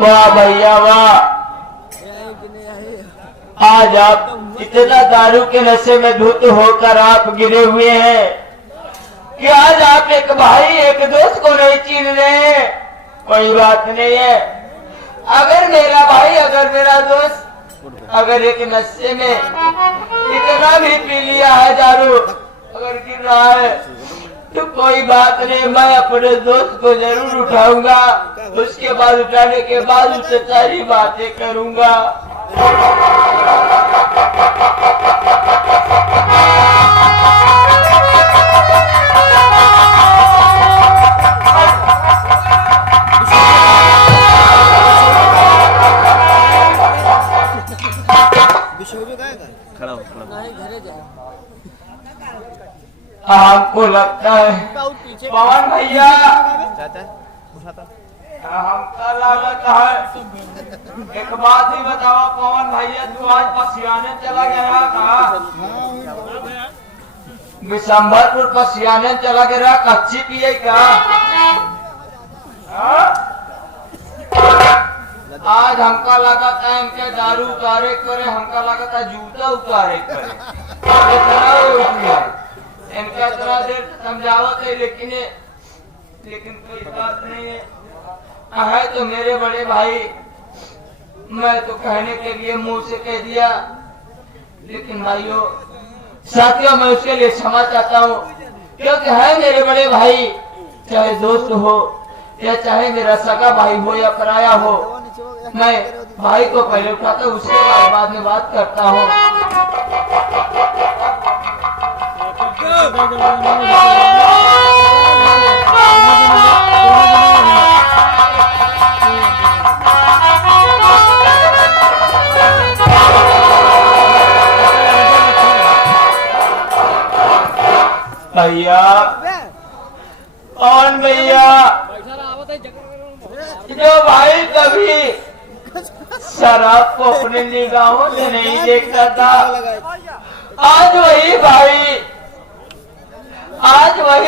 वाह भैया वाह, आज आप इतना दारू के नशे में धुत होकर आप गिरे हुए हैं कि आज आप एक भाई एक दोस्त को नहीं चिन्ह रहे। कोई बात नहीं है, अगर मेरा भाई अगर मेरा दोस्त अगर एक नशे में इतना भी पी लिया है दारू अगर गिर रहा है तो कोई बात नहीं, मैं अपने दोस्त को जरूर उठाऊंगा। उसके बाद उठाने के बाद उससे सारी बातें करूंगा। हमको लगता है पवन भैया हमका लागत है, एक बात ही बताओ पवन भैया, तू आज पसियाने चला गया कहा? बिशंबरपुर पसियाने चला गया, कच्ची पिए का? आज हमका लागत है इनके दारू उतारे करे, हमका लागत है जूता उतारे करे। इनका इतना देर समझावत है लेकिन कोई बात नहीं है तो मेरे बड़े भाई, मैं तो कहने के लिए मुंह से कह दिया, लेकिन भाइयों साथियों मैं उसके लिए क्षमा चाहता हूँ, क्योंकि है मेरे बड़े भाई, चाहे दोस्त हो या चाहे मेरा सगा भाई हो या पराया हो, मैं भाई को पहले उठाता हूँ, उसके बाद में बात करता हूँ। भैया कौन भैया, जो भाई कभी शराब को अपने निगाहों से नहीं देखता था, आज वही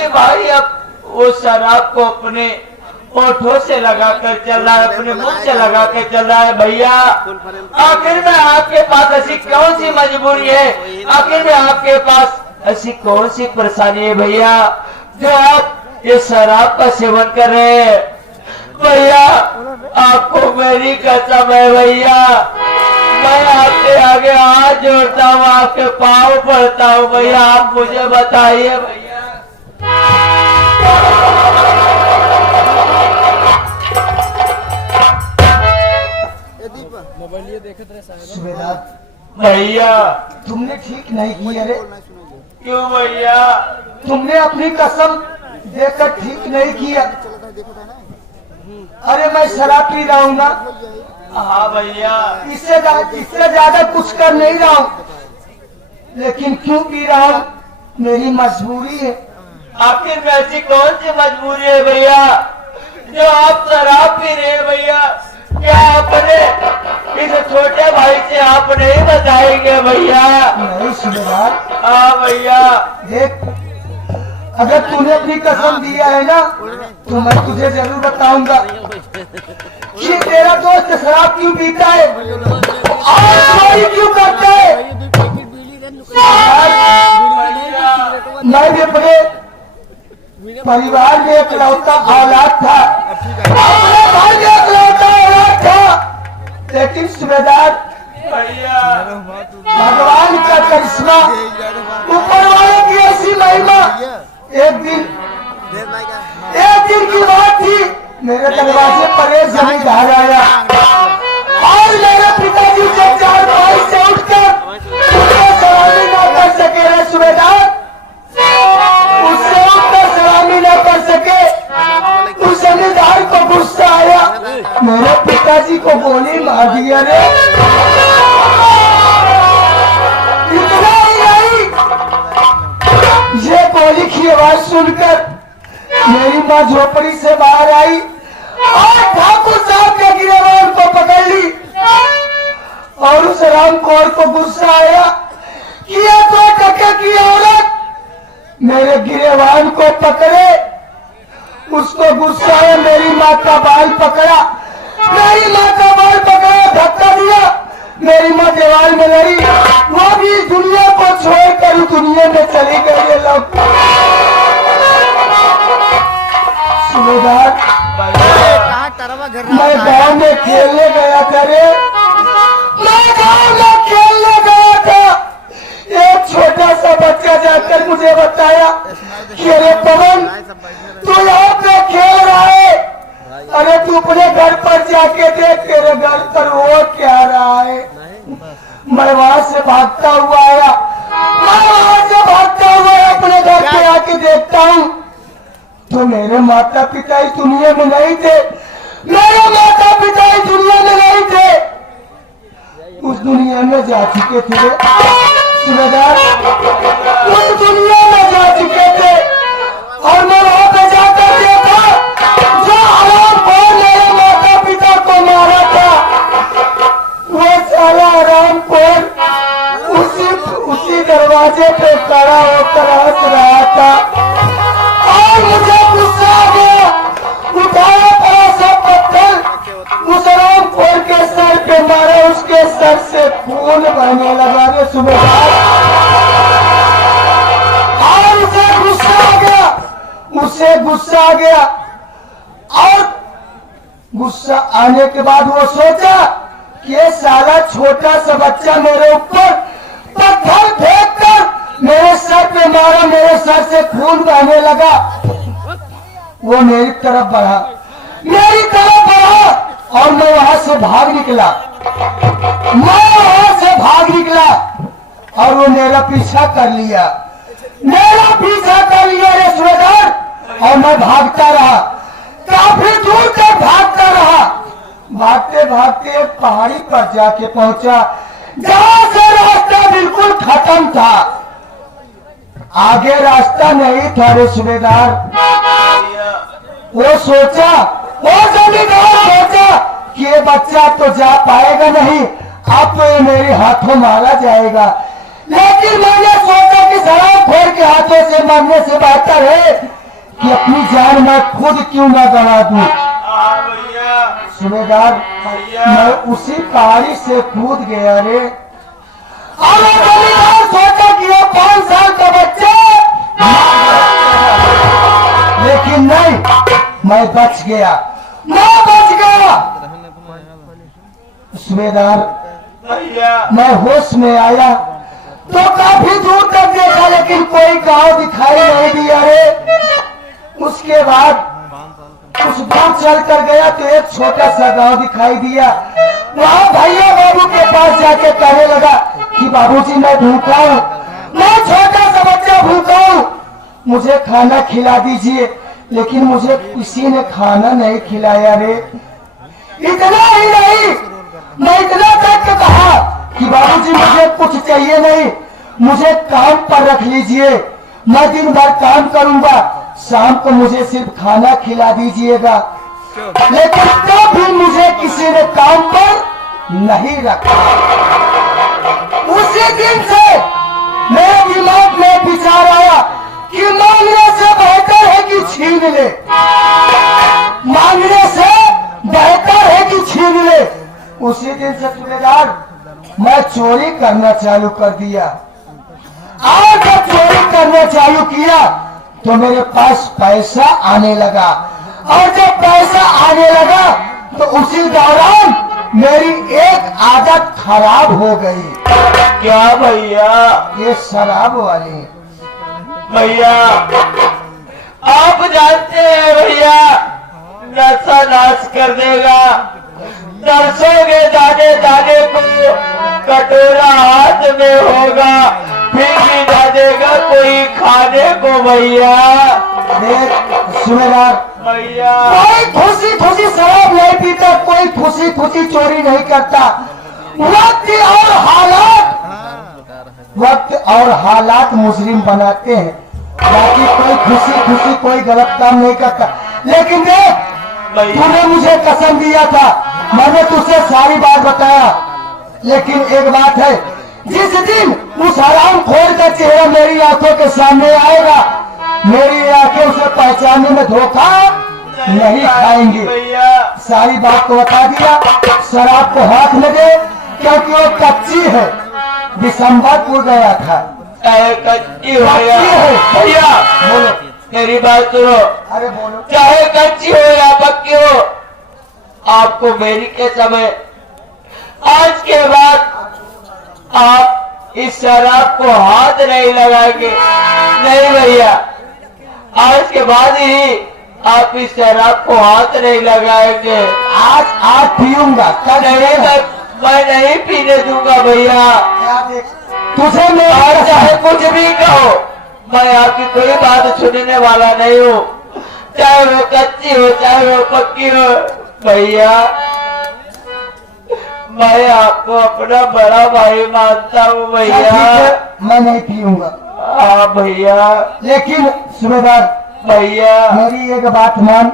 भाई अब वो शराब को अपने होठों से लगाकर चल रहा है, अपने मुंह से लगाकर चल रहा है। भैया आखिर में आपके पास ऐसी कौन सी मजबूरी है, आखिर में आपके पास ऐसी कौन सी परेशानी है भैया जो आप ये शराब का सेवन कर रहे हैं? भैया आपको मेरी कसम है भैया, मैं आपके आगे हाथ जोड़ता हूँ, आपके पाँव पड़ता हूँ भैया, आप मुझे बताइए भैया। भैया तुमने ठीक नहीं की। अरे क्यों भैया? तुमने अपनी कसम देकर ठीक नहीं किया। अरे मैं शराब पी रहा हूँ ना। हाँ भैया, इससे ज्यादा कुछ कर नहीं रहा हूँ, लेकिन क्यों पी रहा हूँ? मेरी मजबूरी है। आखिर में ऐसी कौन सी मजबूरी है भैया जो आप शराब पी रहे हैं? भैया क्या अपने इस छोटे भाई से आप नहीं बताएंगे भैया? नहीं सुबेदार। हाँ भैया, देख अगर तूने अपनी कसम दिया है ना तो मैं तुझे जरूर बताऊंगा कि तेरा दोस्त शराब क्यों पीता है और चोरी क्यों करता है। मैं भी अपने परिवार में इकलौता औलाद था, अपने भाई में इकलौता औलाद था, लेकिन सुबेदार भगवान का करिश्मा, ऊपर वाले की ऐसी महिमा, एक दिन की बात थी, मेरे दरवाजे पर एक जमींदार आया और मेरे पिताजी से 4 भाई से उठकर उससे सलामी न कर सके। रे सुबेदार, उससे उठकर सलामी न कर सके। उस जमींदार को गुस्सा आया, मेरे पिताजी को गोली मार दिया रे। इतना ही नहीं, ये गोली की आवाज सुनकर मेरी माँ झोपड़ी से बाहर आई और ठाकुर साहब के गिरेबान को पकड़ ली। और उस राम कौर को गुस्सा आया कि ये तो टके की औरत मेरे गिरेबान को पकड़े। उसको गुस्सा आया, मेरी माँ का बाल पकड़ा, मेरी माँ का बाल पकड़ा, धक्का दिया। मेरी माँ दीवार में लड़ी, वो भी दुनिया को छोड़कर दुनिया में चली गई। ये लोग सुबेदार, मैं गांव में खेलने गया था रे, मैं गांव में खेलने गया था। एक छोटा सा बच्चा जाकर मुझे बताया कि अरे पवन, तू यहाँ पे खेल रहा है, अरे तू अपने घर पर जाके देख, तेरे घर पर वो क्या रहा है। मैं वहां से भागता हुआ आया, मैं वहां से भागता हुआ अपने घर पे आके देखता हूँ तो मेरे माता पिता इस दुनिया में नहीं थे। मेरे माता पिता इस दुनिया में नहीं थे, उस दुनिया में जा चुके थे सुबेदार, उस दुनिया में जा चुके थे। और मैं वहां पे जाकर देखा, जो हराम खोर मेरे माता पिता को मारा था, वो साला हराम खोर उसी दरवाजे पे खड़ा होकर हंस रहा था। और मुझे गुस्सा आ गया, उठाया पड़ा सब पत्थर उस हराम खोर के सर पे मारा, उसके सर से खून बहने लगा रे सुबेदार। और उसे गुस्सा आ गया, उसे गुस्सा आ गया। और गुस्सा आने के बाद वो सोचा कि ये साला छोटा सा बच्चा मेरे ऊपर पत्थर फेंक कर मेरे सर पे मारा, मेरे सर से खून बहने लगा। वो मेरी तरफ बढ़ा, मेरी तरफ बढ़ा और मैं वहां से भाग निकला, मैं वहां से भाग निकला और वो मेरा पीछा कर लिया, मेरा पीछा कर लिया रे सुबेदार। और मैं भागता रहा, काफी दूर तक भागता रहा। भागते भागते एक पहाड़ी पर जाके पहुंचा, जहां से रास्ता बिल्कुल खत्म था, आगे रास्ता नहीं था रे सुबेदार। वो सोचा, वो जमींदार सोचा कि ये बच्चा तो जा पाएगा नहीं, अब तो ये मेरे हाथों मारा जाएगा। लेकिन मैंने सोचा कि हराम खोर के हाथों से मरने से बेहतर है कि अपनी जान मैं खुद क्यों न गंवा दूं। सुबेदार, मैं उसी पहाड़ी से कूद गया रे। और जमींदार सोचा कि वो 5 साल का बच्चा, लेकिन नहीं, मैं बच गया, मैं बच गया। सुबेदार, मैं होश में आया तो काफी दूर तक देखा, लेकिन कोई गांव दिखाई नहीं दिया रे। उसके बाद कुछ दूर चल कर गया तो एक छोटा सा गांव दिखाई दिया। वहां भैया बाबू के पास जाके कहने लगा कि बाबूजी मैं भूखा हूँ, मैं छोटा सा बच्चा भूखा हूँ, मुझे खाना खिला दीजिए। लेकिन मुझे किसी ने खाना नहीं खिलाया रे। इतना ही नहीं, मैं इतना तक कहा कि बाबूजी मुझे कुछ चाहिए नहीं, मुझे काम पर रख लीजिए, मैं दिन भर काम करूंगा, शाम को मुझे सिर्फ खाना खिला दीजिएगा। लेकिन तब भी मुझे किसी ने काम पर नहीं रखा। उसी दिन से मेरे दिमाग में विचार आया कि मांगने से बेहतर है कि छीन ले, मांगने से बेहतर है कि छीन ले। उसी दिन से सुबेदार मैं चोरी करना चालू कर दिया। और जब चोरी करना चालू किया तो मेरे पास पैसा आने लगा, और जब पैसा आने लगा तो उसी दौरान मेरी एक आदत खराब हो गई। क्या भैया? ये शराब वाली। भैया आप जानते हैं भैया, नशा नाश कर देगा। दर्शोगे दाने दाने को, कटोरा हाथ में होगा, फिर भी न देगा कोई खाने को भैया। देख सुबेदार, भैया कोई खुशी खुशी शराब नहीं पीता, कोई खुशी खुशी चोरी नहीं करता। वक्त और हालात मुजरिम बनाते हैं, बाकी कोई खुशी खुशी कोई गलत काम नहीं करता। लेकिन देख, तूने मुझे कसम दिया था, मैंने तुझसे सारी बात बताया, लेकिन एक बात है, जिस दिन उस हराम खोर का चेहरा मेरी आंखों के सामने आएगा, मेरी आंखें उसे पहचानने में धोखा नहीं खाएंगी। सारी बात को बता दिया। शराब को हाथ में दे, क्योंकि वो कच्ची है, दिसंबरपुर गया था। कच्ची हो या भैया, बोलो, मेरी बात सुनो। अरे बोलो। चाहे कच्ची हो या पक्की हो, आपको मेरी के समय आज के बाद आप इस शराब को हाथ नहीं लगाएंगे। नहीं भैया, आज के बाद ही आप इस शराब को हाथ नहीं लगाएंगे। आज पीऊंगा, कल नहीं, मैं नहीं पीने दूंगा भैया। तुझे मैं और चाहे कुछ भी कहो, मैं आपकी कोई बात सुनने वाला नहीं हूँ, चाहे वो कच्ची हो चाहे वो पक्की हो। भैया, मैं आपको अपना बड़ा भाई मानता हूँ भैया। मैं नहीं पीऊंगा। हाँ भैया। लेकिन सूबेदार भैया, मेरी एक बात मान।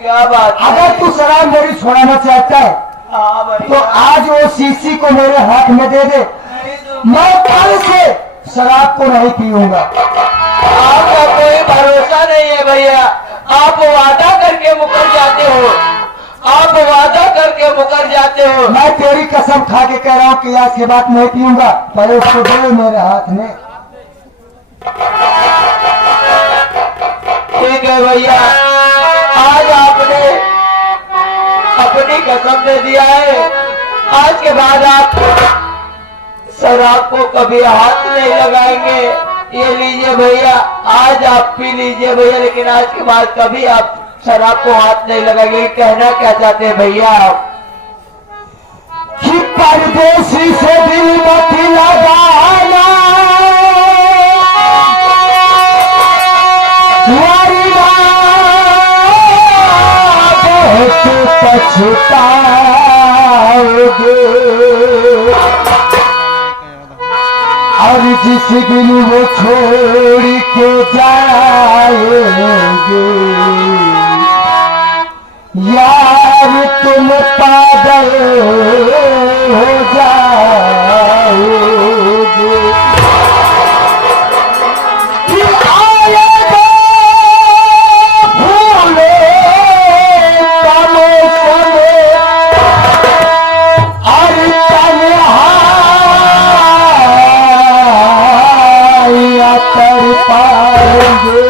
क्या बात? अगर तू शराब मेरी छोड़ाना चाहता है, हाँ भैया, तो आज वो शीशी को मेरे हाथ में दे दे। मैं कल से शराब को नहीं पीऊंगा। आपका कोई भरोसा नहीं है भैया। आप वादा करके मुकर जाते हो, आप वादा करके मुकर जाते हो। मैं तेरी कसम खा के कह रहा हूँ कि आज के बाद नहीं पीऊंगा। पहले उसको दे मेरे हाथ में। ठीक है भैया, आज आपने अपनी कसम दे दिया है, आज के बाद आप शराब को कभी हाथ नहीं लगाएंगे। ये लीजिए भैया, आज आप पी लीजिए भैया, लेकिन आज के बाद कभी आप शराब को हाथ नहीं लगाएंगे। कहना क्या चाहते हैं भैया आप? कि परदेसी से दिल मत लगाना, पछताओगे। और जिस दिन वो छोड़ के जाएंगे, यार तुम पागल हो जाओगे। कि आएगा फूले का मौसम, और तन्हाइयाँ तड़पाएंगे।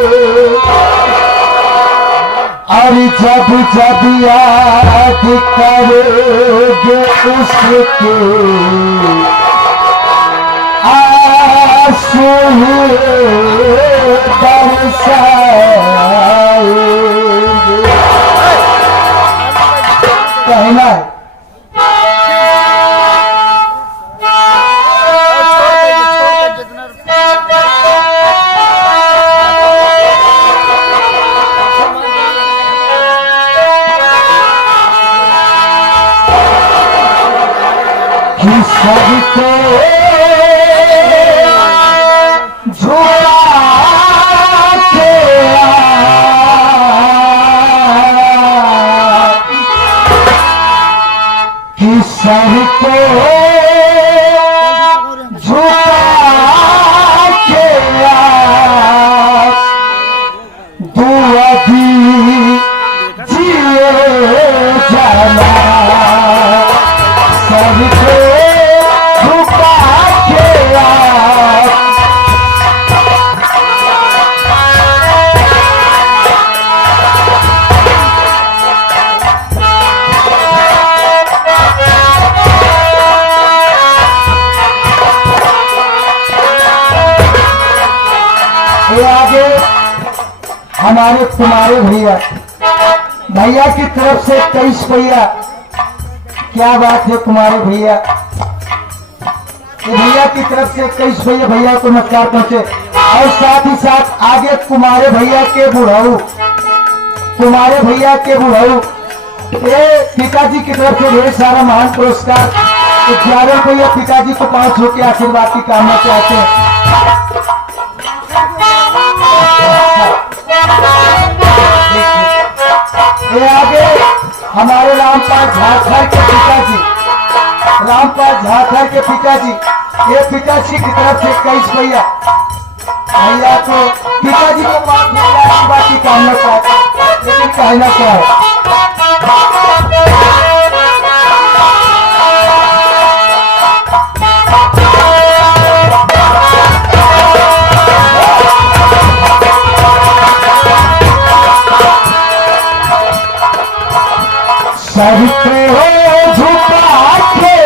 और जब जब याद करोगे उसके, आंसू बरसाएंगे। कहना है कि सबको झुला के कि सबको झुला के दुआ दी जिए जाना। सबको झुका के आगे हमारे तुम्हारे भैया की तरफ से 23 रुपया। क्या बात है तुम्हारे भैया, भैया की तरफ से 21 रुपया भैया को नमस्कार पहुंचे। और साथ ही साथ आगे तुम्हारे भैया के बुढ़ाऊ तुम्हारे भैया के बुढ़ऊ ये पिताजी की तरफ से ढेर सारा महान पुरस्कार 11 रुपया पिताजी को 5 होकर आशीर्वाद की कामना चाहते हैं। ये आगे हमारे रामपाल झारखंड के पिताजी, रामपाल झारखंड के पिताजी, ये पिताजी की तरफ से 21 भैया भैया को पिताजी को 5 आशीर्वाद की कामना चाहते हैं। लेकिन कहना क्या है, सर को झुका के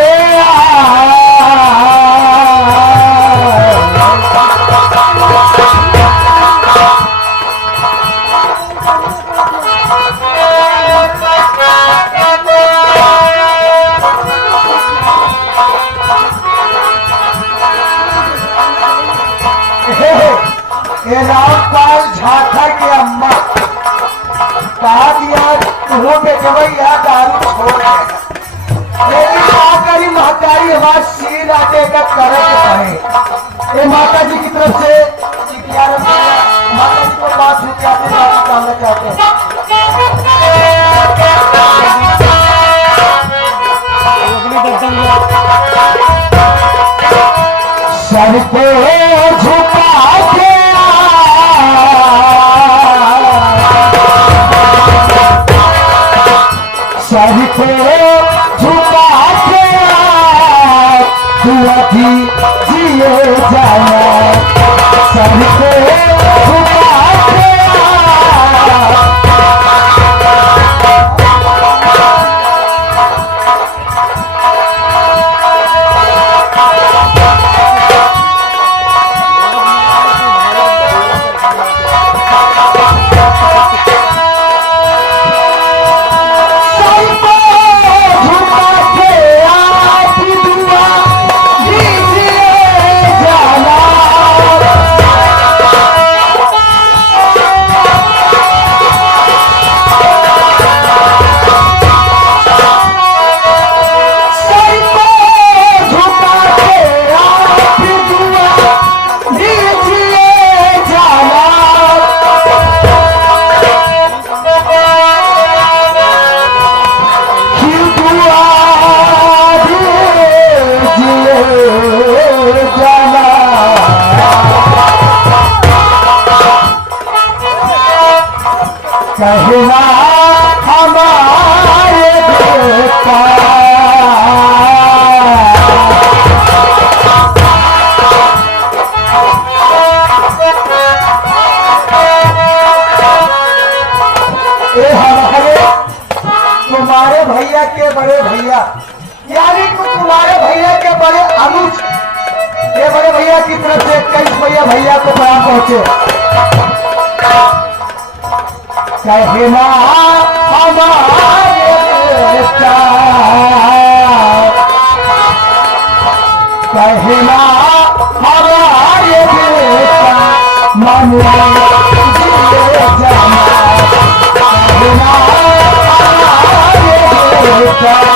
ये रामपाल झाखर के अम्मा कहा दिया तुम्हों के जब यहाँ दारू छोड़ देगा, लेकिन आकर महतारी हमारे शील आटे का करक पड़े। ये माता जी की तरफ से 11 माता जी को 5 रुपया कामना चाहते हैं। सर को झुका के सर को झुका के तू अभी जिए जाना, सर को झुका के कहना हमारे बेटा ये हमारे तुम्हारे भैया के बड़े भैया, यानी कि तुम्हारे भैया के बड़े अनुज, ये बड़े भैया की तरफ से 21 भैया को प्रणाम पहुंचे। कहना हमारे बेटा, कहना हमारे बेटा मन जिए जाना, कहना हमारे बेटा